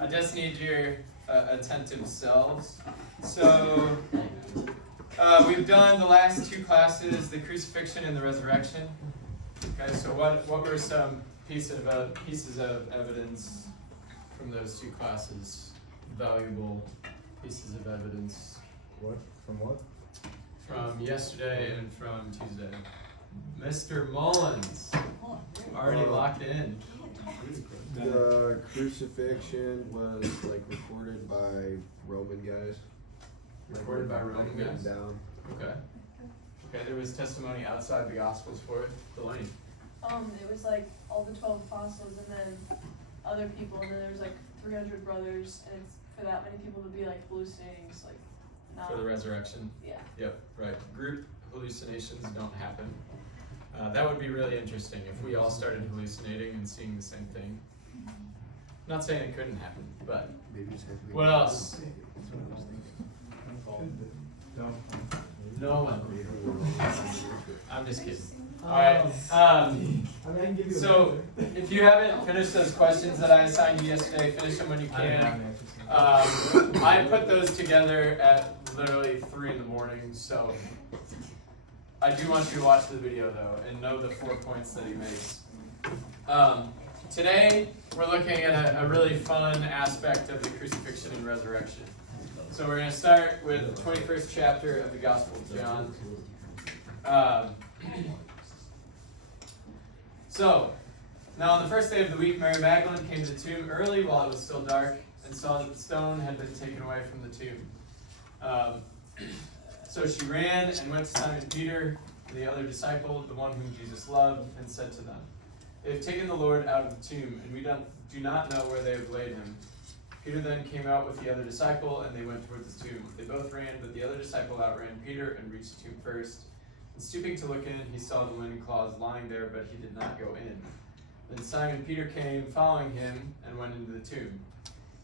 I just need your attentive selves. So, we've done the last two classes, the crucifixion and the resurrection. Okay, so what were some pieces of evidence from those two classes? Valuable pieces of evidence. What? From what? From yesterday and from Tuesday. Mr. Mullins, already locked in. The crucifixion was like recorded by Roman guys. Recorded by Roman guys? Down. Okay. Okay, there was testimony outside the Gospels for it. Delaney. It was like all the 12 apostles and then other people, and then there was like 300 brothers, and it's for that many people to be like hallucinating, just like not. For the resurrection? Yeah. Yep, right. Group hallucinations don't happen. That would be really interesting if we all started hallucinating and seeing the same thing. Not saying it couldn't happen, but what else? No one. I'm just kidding. Alright, so if you haven't finished those questions that I assigned you yesterday, finish them when you can. I put those together at literally 3 in the morning, so I do want you to watch the video though and know the 4 points that he makes. Today we're looking at a really fun aspect of the crucifixion and resurrection. So we're going to start with the 21st chapter of the Gospel of John. So, now on the first day of the week, Mary Magdalene came to the tomb early while it was still dark and saw that the stone had been taken away from the tomb. So she ran and went to Simon Peter, the other disciple, the one whom Jesus loved, and said to them, "They have taken the Lord out of the tomb, and we do not know where they have laid him." Peter then came out with the other disciple, and they went towards the tomb. They both ran, but the other disciple outran Peter and reached the tomb first. And stooping to look in, he saw the linen cloths lying there, but he did not go in. Then Simon Peter came, following him, and went into the tomb.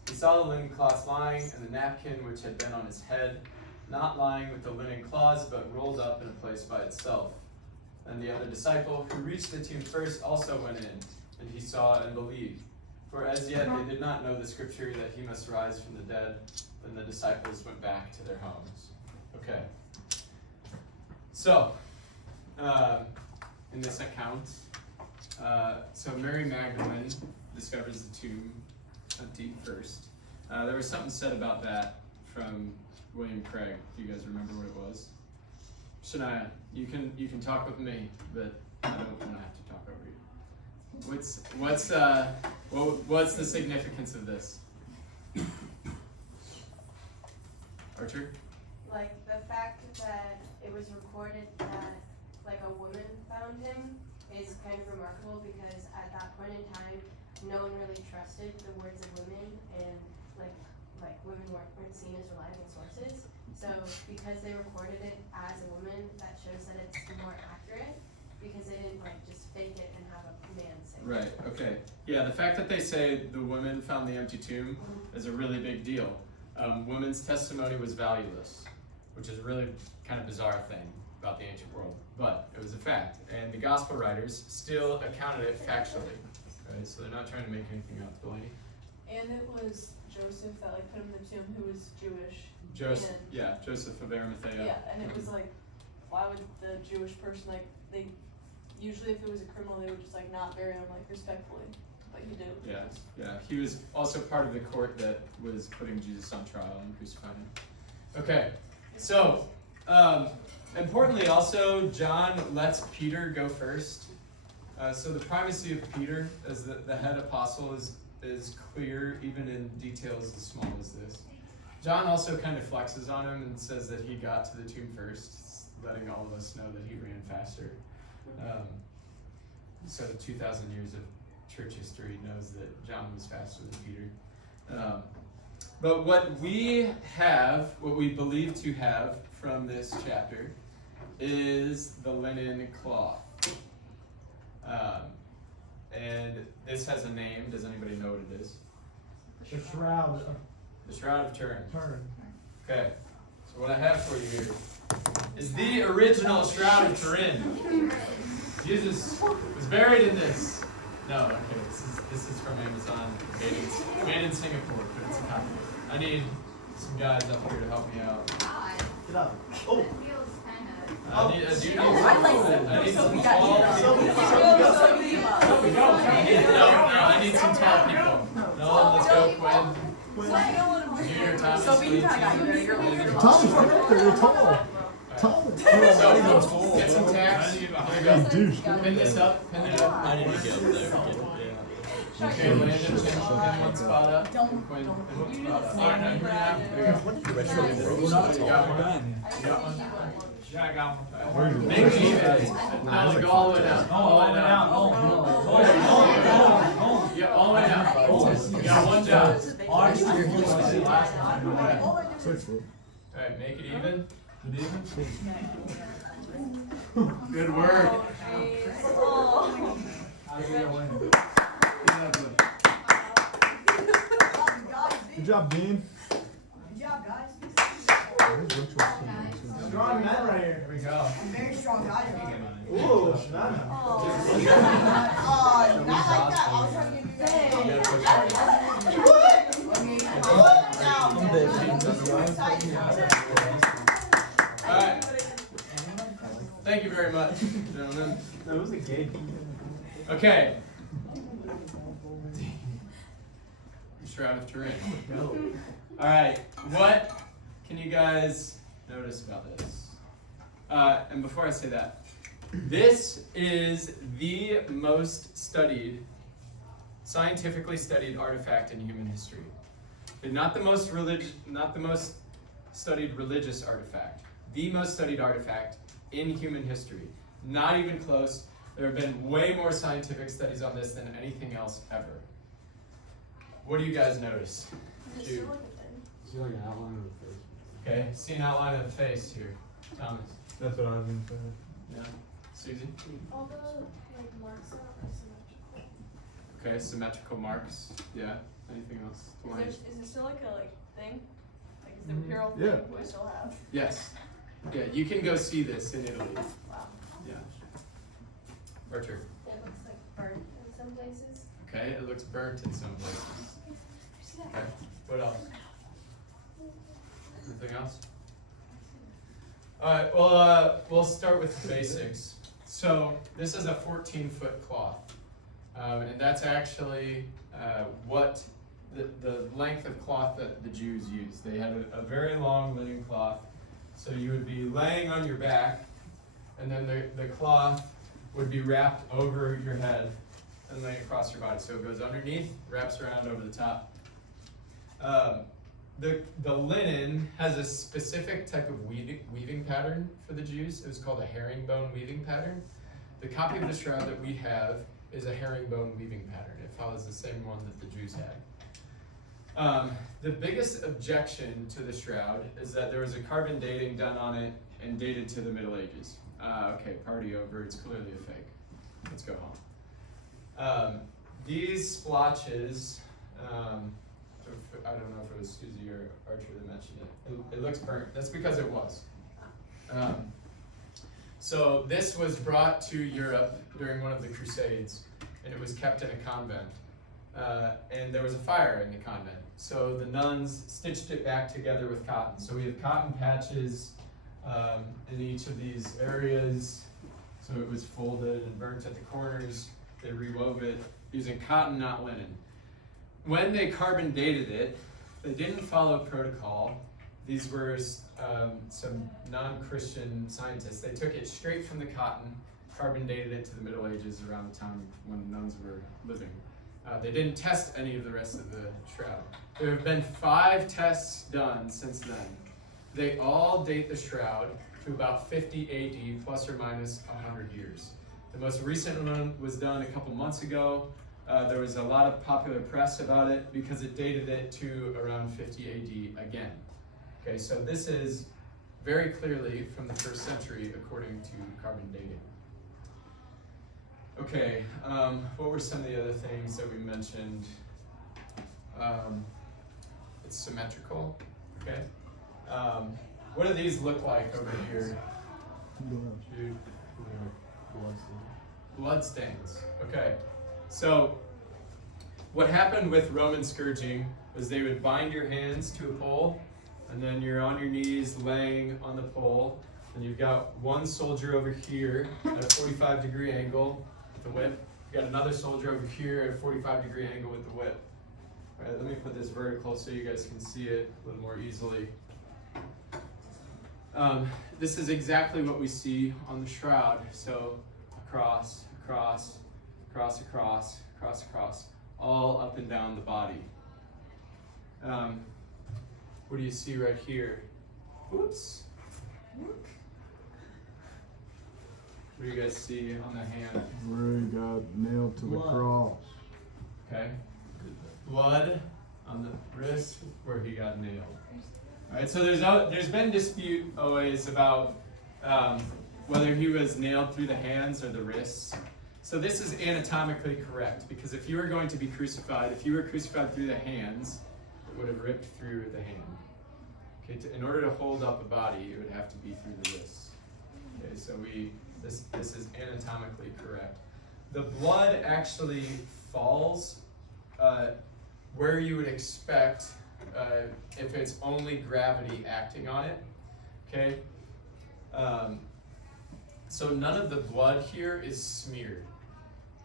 He saw the linen cloths lying, and the napkin which had been on his head, not lying with the linen cloths, but rolled up in a place by itself. Then the other disciple, who reached the tomb first, also went in, and he saw and believed. For as yet they did not know the scripture that he must rise from the dead. Then the disciples went back to their homes. Okay. So, in this account, so Mary Magdalene discovers the tomb empty first. There was something said about that from William Craig. Do you guys remember what it was? Shania, you can talk with me, but I don't want to have to talk over you. What's the significance of this? Archer? Like the fact that it was recorded that like a woman found him is kind of remarkable because at that point in time, no one really trusted the words of women, and like women weren't seen as reliable sources. So because they recorded it as a woman, that shows that it's more accurate because they didn't like just fake it and have a man say it. Right, okay. Yeah, the fact that they say the woman found the empty tomb is a really big deal. Women's testimony was valueless, which is a really kind of bizarre thing about the ancient world, but it was a fact, and the gospel writers still accounted it factually. Right, so they're not trying to make anything up. Delaney? And it was Joseph that like put him in the tomb, who was Jewish. Joseph, yeah, Joseph of Arimathea. Yeah, and it was like, why would the Jewish person like they? Usually, if it was a criminal, they would just like not bury him like respectfully, but he did. Yeah. He was also part of the court that was putting Jesus on trial and crucifying him. Okay, so importantly, also John lets Peter go first. So the primacy of Peter as the head apostle is clear, even in details as small as this. John also kind of flexes on him and says that he got to the tomb first, letting all of us know that he ran faster. So 2,000 years of church history knows that John was faster than Peter. But what we believe to have from this chapter is the linen cloth. And this has a name. Does anybody know what it is? The Shroud of The Shroud of Turin. Turin. Okay. So what I have for you here is the original Shroud of Turin. Jesus was buried in this. No, okay, this is from Amazon, made in Singapore, but it's a copy. I need some guys up here to help me out. Get up. Oh. I need some tall people. I need some tall people. No, let's go, Quinn. Junior Thomas. Thomas, right up there. You're tall. Tall. So, get some tacks. Here you go. Pin this up. Pin it up. I need to get up there. Okay, Landon, pin one spot up. Quinn, pin one spot up. Alright, now bring it out. There you go. You got one? You got one? Yeah, I got one. Make it even. Now go all the way down. All the way down. Yeah, all the way down. You got one job. Alright, make it even. Good work. Good job, Dean. Strong man right here. Here we go. Very strong guy. Ooh, Shanana. Not like that. I was trying to give you Alright. Thank you very much, gentlemen. That was a gay. Okay. Shroud of Turin. Alright, what can you guys notice about this? And before I say that, this is the most studied, scientifically studied artifact in human history. But not the most studied religious artifact. The most studied artifact in human history. Not even close. There have been way more scientific studies on this than anything else ever. What do you guys notice? Jude. See like an outline of the face. Okay, see an outline of the face here. Thomas. That's what I was gonna say. Yeah. Susie? All the like marks are symmetrical. Okay, symmetrical marks. Yeah. Anything else? Is it still like a thing? Like is the imperial Yeah. thing we still have? Yes. Yeah, you can go see this in Italy. Wow. Yeah. Archer. It looks like burnt in some places. Okay, it looks burnt in some places. Okay. What else? Anything else? Alright, well, we'll start with the basics. So, this is a 14-foot cloth. And that's actually what the length of cloth that the Jews used. They had a very long linen cloth. So you would be laying on your back, and then the cloth would be wrapped over your head and laying across your body. So it goes underneath, wraps around over the top. The linen has a specific type of weaving pattern for the Jews. It was called a herringbone weaving pattern. The copy of the shroud that we have is a herringbone weaving pattern. It follows the same one that the Jews had. The biggest objection to the shroud is that there was a carbon dating done on it and dated to the Middle Ages. Okay, party over, it's clearly a fake. Let's go home. These splotches, I don't know if it was Susie or Archer that mentioned it. It looks burnt. That's because it was. So this was brought to Europe during one of the Crusades, and it was kept in a convent. And there was a fire in the convent. So the nuns stitched it back together with cotton. So we have cotton patches in each of these areas. So it was folded and burnt at the corners. They rewove it using cotton, not linen. When they carbon dated it, they didn't follow protocol. These were some non-Christian scientists. They took it straight from the cotton, carbon dated it to the Middle Ages around the time when nuns were living. They didn't test any of the rest of the shroud. There have been 5 tests done since then. They all date the shroud to about 50 AD, plus or minus 100 years. The most recent one was done a couple months ago. There was a lot of popular press about it because it dated it to around 50 AD again. Okay, so this is very clearly from the 1st century according to carbon dating. Okay, what were some of the other things that we mentioned? It's symmetrical, okay? What do these look like over here? Jude? Blood stains, okay. So what happened with Roman scourging was they would bind your hands to a pole, and then you're on your knees laying on the pole, and you've got one soldier over here at a 45-degree angle with the whip. You got another soldier over here at a 45-degree angle with the whip. All right, let me put this vertical so you guys can see it a little more easily. This is exactly what we see on the shroud. So across, across, across, across, across, across, all up and down the body. What do you see right here? Oops. What do you guys see on the hand? Where he got nailed to the cross. Okay. Blood on the wrist where he got nailed. All right. So there's been dispute always about whether he was nailed through the hands or the wrists. So this is anatomically correct, because if you were going to be crucified, if you were crucified through the hands, it would have ripped through the hand. Okay. In order to hold up a body, it would have to be through the wrists. Okay. So this is anatomically correct. The blood actually falls where you would expect if it's only gravity acting on it. Okay. So none of the blood here is smeared.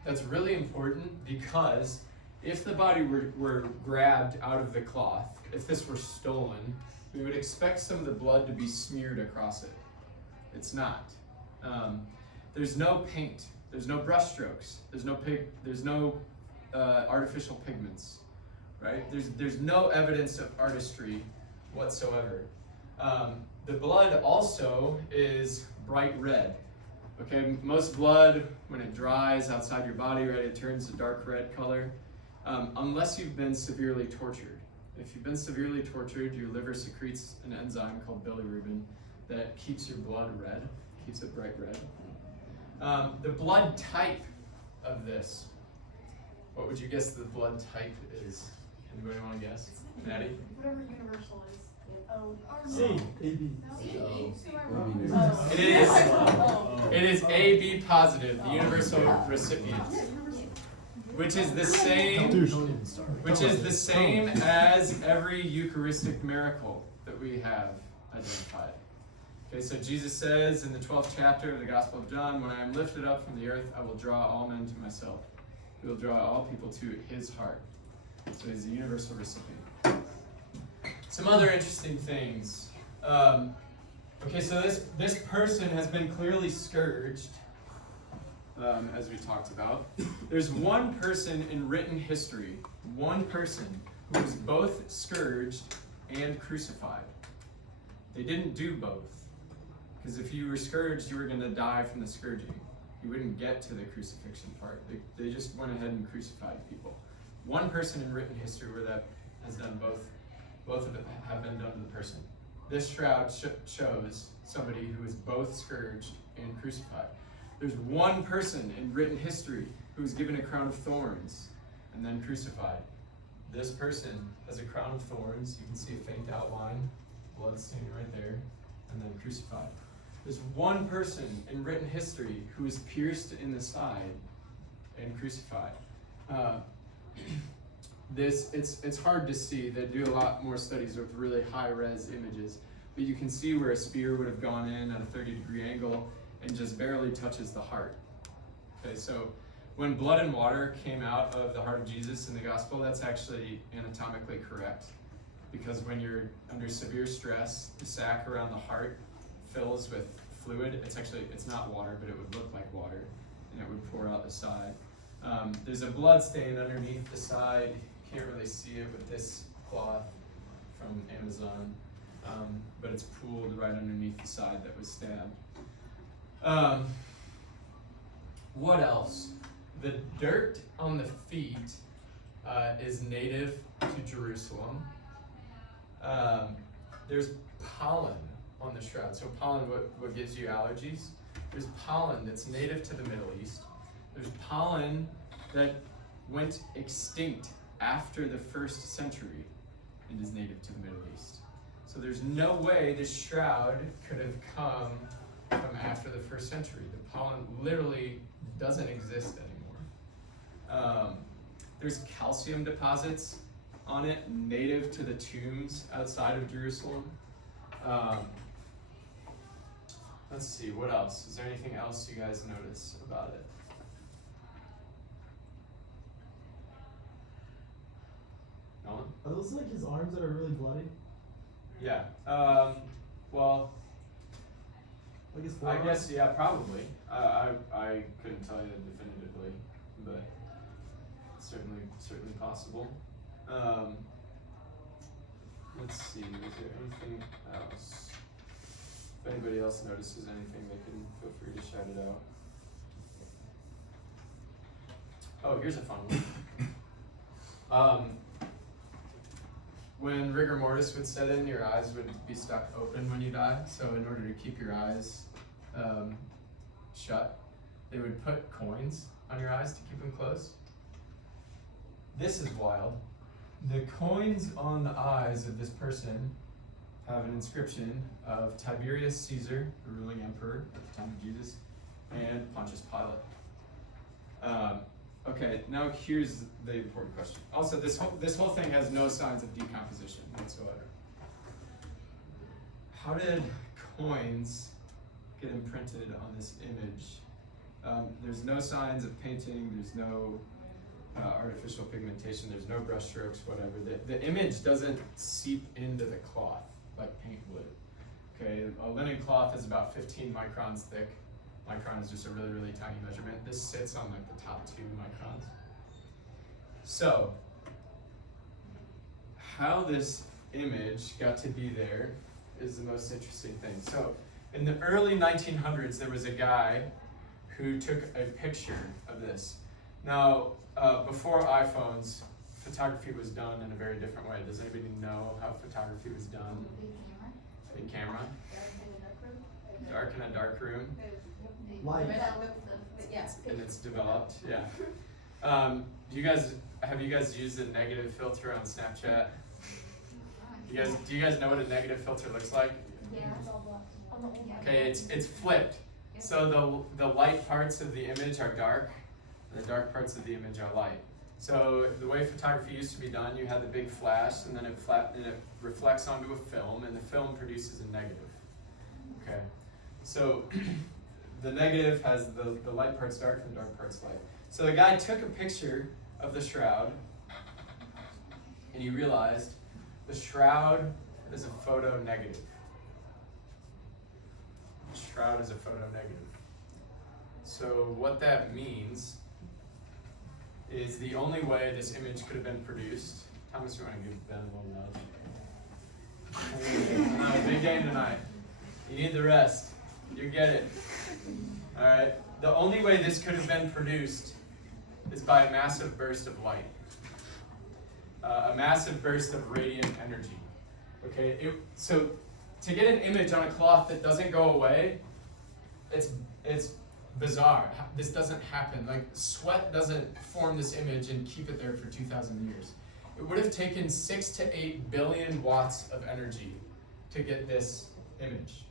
That's really important, because if the body were grabbed out of the cloth, if this were stolen, we would expect some of the blood to be smeared across it. It's not. There's no paint. There's no brush strokes. There's no artificial pigments, right? There's no evidence of artistry whatsoever. The blood also is bright red. Okay, most blood, when it dries outside your body, right, it turns a dark red color, unless you've been severely tortured. If you've been severely tortured, your liver secretes an enzyme called bilirubin that keeps your blood red, keeps it bright red. The blood type of this, what would you guess the blood type is? Anybody want to guess? Maddie? Whatever universal is. Oh, C. AB. It is AB positive, the universal recipient, which is the same as every Eucharistic miracle that we have identified. Okay, so Jesus says in the 12th chapter of the Gospel of John, "When I am lifted up from the earth, I will draw all men to myself. He will draw all people to his heart." So he's the universal recipient. Some other interesting things. Okay, so this person has been clearly scourged, as we talked about. There's one person in written history, one person who was both scourged and crucified. They didn't do both. Because if you were scourged, you were going to die from the scourging. You wouldn't get to the crucifixion part. They just went ahead and crucified people. One person in written history where that has done both of them have been done to the person. This shroud shows somebody who is both scourged and crucified. There's one person in written history who was given a crown of thorns and then crucified. This person has a crown of thorns. You can see a faint outline, blood stain right there, and then crucified. There's one person in written history who was pierced in the side and crucified. It's hard to see. They do a lot more studies with really high-res images, but you can see where a spear would have gone in at a 30-degree angle and just barely touches the heart. Okay, so when blood and water came out of the heart of Jesus in the gospel, that's actually anatomically correct, because when you're under severe stress, the sac around the heart fills with fluid. It's not water, but it would look like water, and it would pour out the side. There's a blood stain underneath the side. You can't really see it with this cloth from Amazon, but it's pooled right underneath the side that was stabbed. What else? The dirt on the feet is native to Jerusalem. There's pollen on the shroud. So pollen, what gives you allergies? There's pollen that's native to the Middle East. There's pollen that went extinct after the 1st century and is native to the Middle East. So there's no way this shroud could have come from after the 1st century. The pollen literally doesn't exist There's calcium deposits on it, native to the tombs outside of Jerusalem. Let's see, what else? Is there anything else you guys notice about it? Nolan? Are those like his arms that are really bloody? Yeah. Well, Like his I forearms? guess, yeah, probably. I couldn't tell you definitively, but certainly possible. Let's see, is there anything else? If anybody else notices anything, they can feel free to shout it out. Oh, here's a fun one. When rigor mortis would set in, your eyes would be stuck open when you die. So in order to keep your eyes shut, they would put coins on your eyes to keep them closed. This is wild. The coins on the eyes of this person have an inscription of Tiberius Caesar, the ruling emperor at the time of Jesus, and Pontius Pilate. Okay, now here's the important question. Also, this whole thing has no signs of decomposition whatsoever. How did coins get imprinted on this image? There's no signs of painting. There's no artificial pigmentation. There's no brush strokes, whatever. The image doesn't seep into the cloth like paint would. Okay, a linen cloth is about 15 microns thick. Micron is just a really, really tiny measurement. This sits on like the top 2 microns. So, how this image got to be there is the most interesting thing. So, in the early 1900s, there was a guy who took a picture of this. Now, before iPhones, photography was done in a very different way. Does anybody know how photography was done? Big camera. Dark in a dark room. Light. And it's developed, yeah. Have you guys used a negative filter on Snapchat? Do you guys know what a negative filter looks like? Okay, it's flipped. So the light parts of the image are dark, and the dark parts of the image are light. So the way photography used to be done, you had the big flash, and then it reflects onto a film, and the film produces a negative. Okay, so the negative has the light parts dark and the dark parts light. So the guy took a picture of the shroud, and he realized the shroud is a photo negative. The shroud is a photo negative. So what that means is the only way this image could have been produced. Thomas, you want to give Ben a little nudge? Big game tonight. You need the rest. You get it. All right. The only way this could have been produced is by a massive burst of light, a massive burst of radiant energy. Okay. So to get an image on a cloth that doesn't go away, it's bizarre. This doesn't happen. Like sweat doesn't form this image and keep it there for 2,000 years. It would have taken 6 to 8 billion watts of energy to get this image.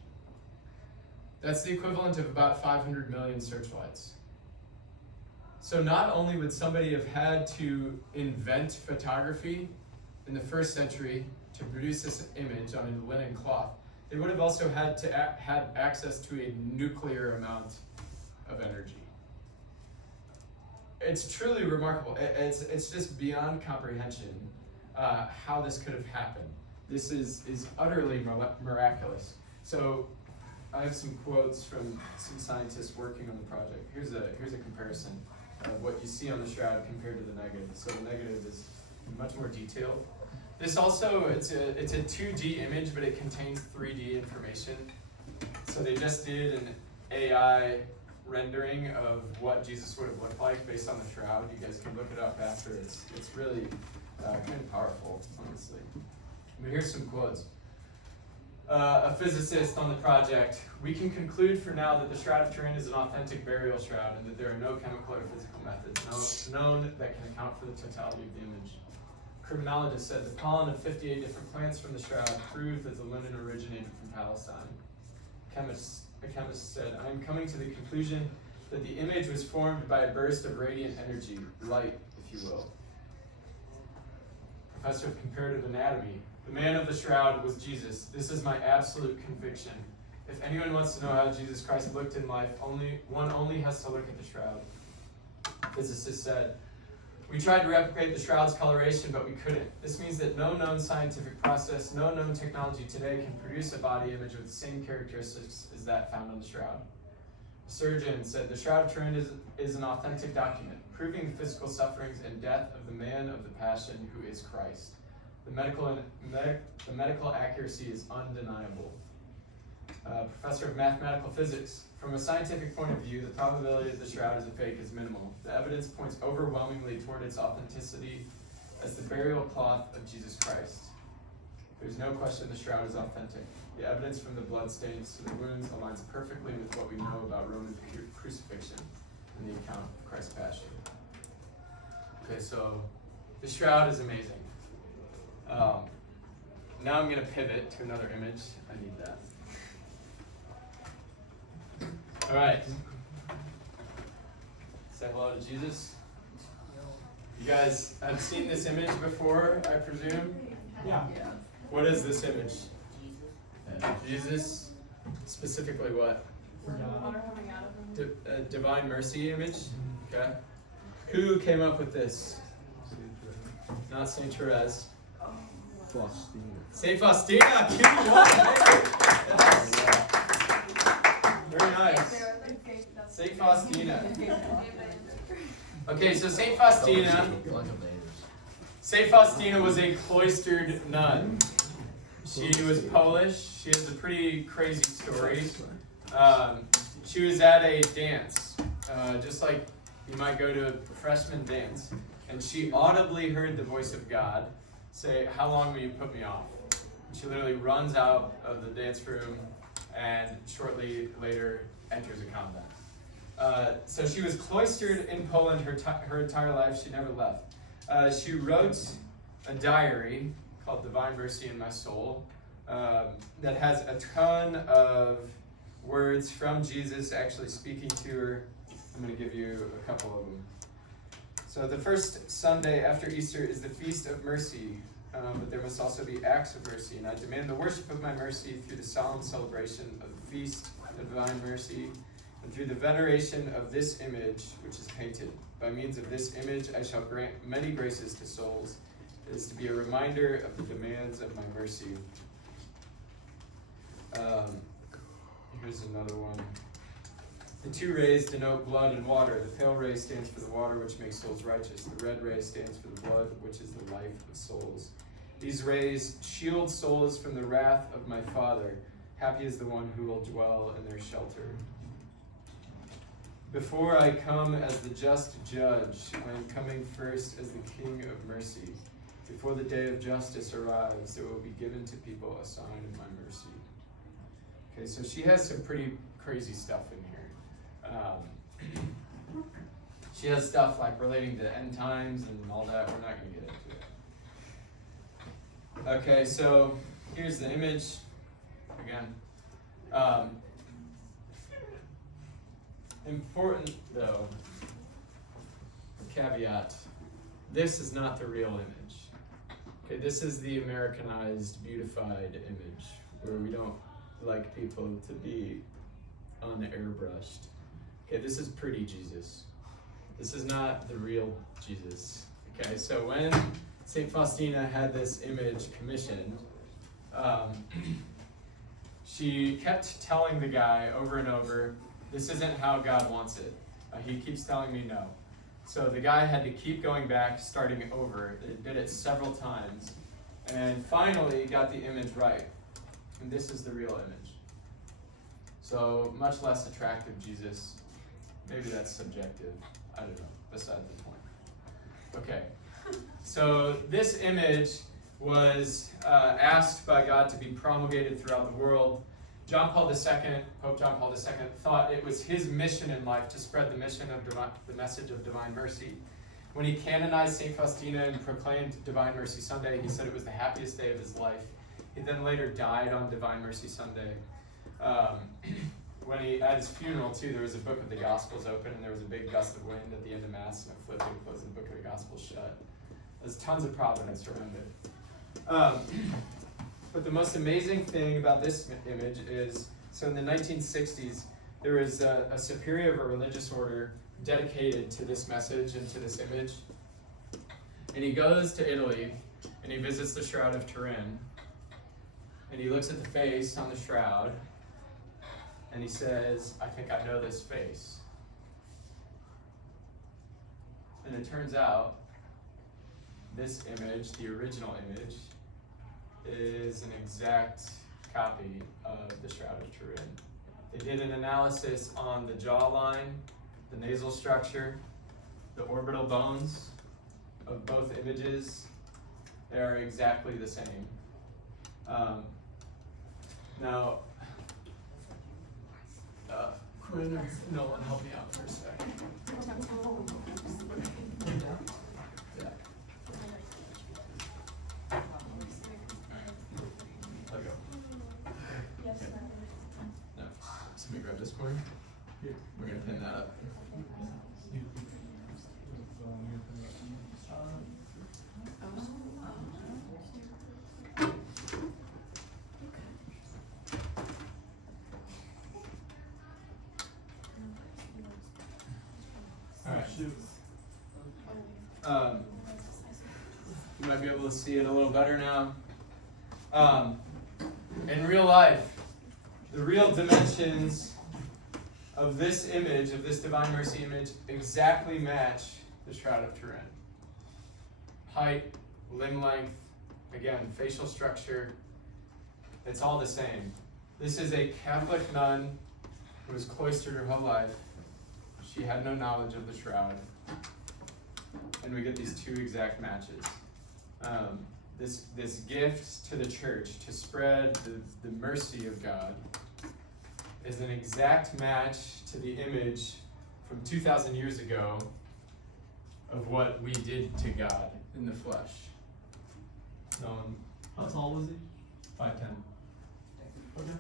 That's the equivalent of about 500 million searchlights. So not only would somebody have had to invent photography in the first century to produce this image on a linen cloth, they would have also had to had access to a nuclear amount of energy. It's truly remarkable. It's just beyond comprehension how this could have happened. This is utterly miraculous. So I have some quotes from some scientists working on the project. Here's a comparison of what you see on the shroud compared to the negative. So the negative is much more detailed. This also, it's a 2D image, but it contains 3D information. So they just did an AI rendering of what Jesus would have looked like based on the shroud. You guys can look it up after. It's really kind of powerful, honestly. But here's some quotes. A physicist on the project: "We can conclude for now that the Shroud of Turin is an authentic burial shroud and that there are no chemical or physical methods known that can account for the totality of the image." Criminologist said the pollen of 58 different plants from the shroud proved that the linen originated from Palestine. A chemist said, "I am coming to the conclusion that the image was formed by a burst of radiant energy, light, if you will. Professor of Comparative Anatomy. The man of the shroud was Jesus. This is my absolute conviction. If anyone wants to know how Jesus Christ looked in life, one only has to look at the shroud. Physicists said, we tried to replicate the shroud's coloration, but we couldn't. This means that no known scientific process, no known technology today can produce a body image with the same characteristics as that found on the shroud. A surgeon said, the Shroud of Turin is an authentic document, proving the physical sufferings and death of the man of the passion who is Christ. The medical accuracy is undeniable. Professor of Mathematical Physics. From a scientific point of view, the probability that the shroud is a fake is minimal. The evidence points overwhelmingly toward its authenticity as the burial cloth of Jesus Christ. There's no question the shroud is authentic. The evidence from the bloodstains to the wounds aligns perfectly with what we know about Roman crucifixion and the account of Christ's passion. Okay, so the shroud is amazing. Now I'm going to pivot to another image. I need that. All right. Say hello to Jesus. You guys have seen this image before, I presume? Yeah. What is this image? Jesus. Specifically what? Water coming out of him. A divine mercy image? Okay. Who came up with this? Not Saint Therese. Faustina. Saint Faustina! Give me one! Yes. Very nice. Saint Faustina. Okay, so Saint Faustina was a cloistered nun. She was Polish. She has a pretty crazy story. She was at a dance, just like you might go to a freshman dance, and she audibly heard the voice of God say, "How long will you put me off?" And she literally runs out of the dance room and shortly later enters a convent. So she was cloistered in Poland her entire life. She never left. She wrote a diary called Divine Mercy in My Soul that has a ton of words from Jesus actually speaking to her. I'm going to give you a couple of them. So the first Sunday after Easter is the Feast of Mercy, but there must also be acts of mercy. And I demand the worship of my mercy through the solemn celebration of the Feast of Divine Mercy and through the veneration of this image which is painted. By means of this image I shall grant many graces to souls. It is to be a reminder of the demands of my mercy. Here's another one. The two rays denote blood and water. The pale ray stands for the water which makes souls righteous. The red ray stands for the blood which is the life of souls. These rays shield souls from the wrath of my Father. Happy is the one who will dwell in their shelter. Before I come as the just judge, I am coming first as the King of mercy. Before the day of justice arrives, there will be given to people a sign of my mercy. Okay, so she has some pretty crazy stuff in here. She has stuff like relating to end times and all that. We're not going to get into it. Okay, so here's the image again. Important though, caveat, this is not the real image. Okay, this is the Americanized, beautified image where we don't like people to be un-airbrushed. Okay, this is pretty Jesus. This is not the real Jesus. Okay, so when St. Faustina had this image commissioned, she kept telling the guy over and over, this isn't how God wants it. He keeps telling me no. So the guy had to keep going back, starting over. They did it several times, and finally got the image right. And this is the real image. So much less attractive Jesus. Maybe that's subjective. I don't know. Beside the point. Okay. So this image was asked by God to be promulgated throughout the world. Pope John Paul II, thought it was his mission in life to spread the message of divine mercy. When he canonized St. Faustina and proclaimed Divine Mercy Sunday, he said it was the happiest day of his life. He then later died on Divine Mercy Sunday. at his funeral too, there was a book of the Gospels open, and there was a big gust of wind at the end of Mass, and it flipped and closed the book of the Gospels shut. There's tons of providence around it. But the most amazing thing about this image is, so in the 1960s, there was a superior of a religious order dedicated to this message and to this image. And he goes to Italy, and he visits the Shroud of Turin, and he looks at the face on the shroud, and he says, I think I know this face. And it turns out, this image, the original image, is an exact copy of the Shroud of Turin. They did an analysis on the jawline, the nasal structure, the orbital bones of both images. They are exactly the same. Now, Quinn or Nolan, help me out for a second. Yeah. Let go. Yes, No. So let me grab this cord. Here. We're gonna pin that up. Alright. You might be able to see it a little better now. In real life, the real dimensions of this image, of this Divine Mercy image, exactly match the Shroud of Turin. Height, limb length, again, facial structure, it's all the same. This is a Catholic nun who was cloistered her whole life. She had no knowledge of the shroud. And we get these two exact matches. This gift to the church to spread the mercy of God is an exact match to the image from 2,000 years ago of what we did to God in the flesh. How tall was he? 5'10". Okay.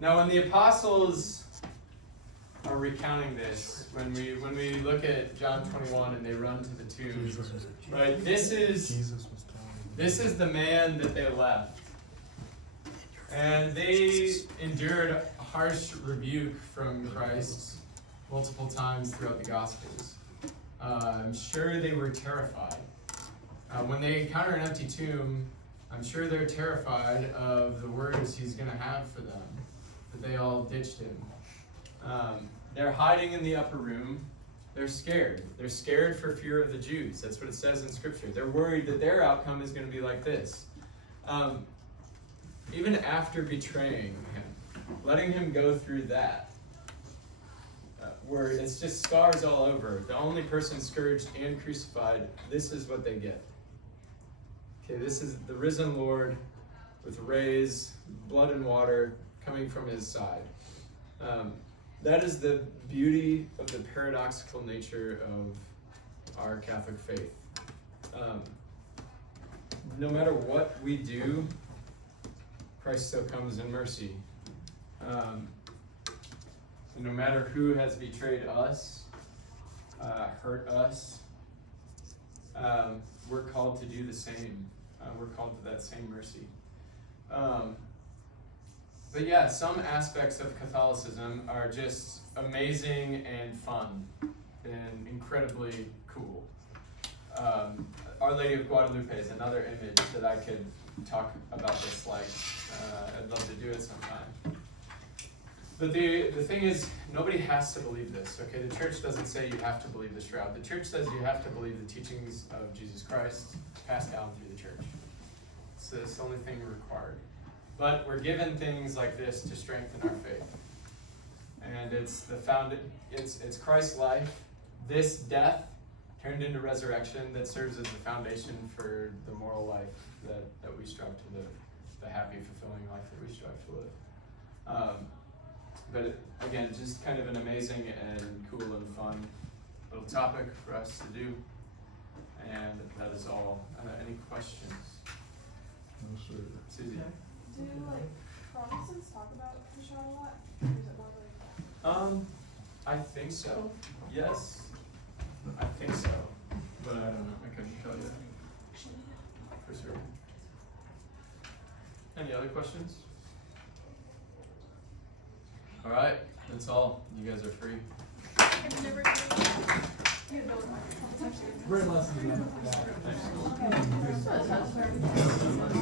Now, when the apostles are recounting this, when we look at John 21 and they run to the tomb, right? This is the man that they left, and they endured harsh rebuke from Christ multiple times throughout the Gospels. I'm sure they were terrified. When they encounter an empty tomb, I'm sure they're terrified of the words he's going to have for them, that they all ditched him. They're hiding in the upper room. They're scared. They're scared for fear of the Jews. That's what it says in Scripture. They're worried that their outcome is going to be like this. Even after betraying him, letting him go through that, where it's just scars all over. The only person scourged and crucified, this is what they get. Okay, this is the risen Lord with rays, blood and water coming from his side. That is the beauty of the paradoxical nature of our Catholic faith. No matter what we do, Christ still comes in mercy. No matter who has betrayed us, hurt us, we're called to do the same. We're called to that same mercy. But yeah, some aspects of Catholicism are just amazing and fun and incredibly cool. Our Lady of Guadalupe is another image that I could talk about this like. I'd love to do it sometime. But the thing is, nobody has to believe this, okay? The church doesn't say you have to believe the shroud. The church says you have to believe the teachings of Jesus Christ passed down through the church. So it's the only thing required. But we're given things like this to strengthen our faith. And it's it's Christ's life, this death turned into resurrection, that serves as the foundation for the moral life that we strive to live, the happy, fulfilling life that we strive to live. But again, just kind of an amazing and cool and fun little topic for us to do. And that is all. Any questions? No, sir. Susie? Do like Protestants talk about the shroud a lot? Or is it more like I think so. Yes. I think so. But I don't know. I couldn't tell you for sure. Any other questions? All right, that's all. You guys are free. I've never you know, Very less than that. okay.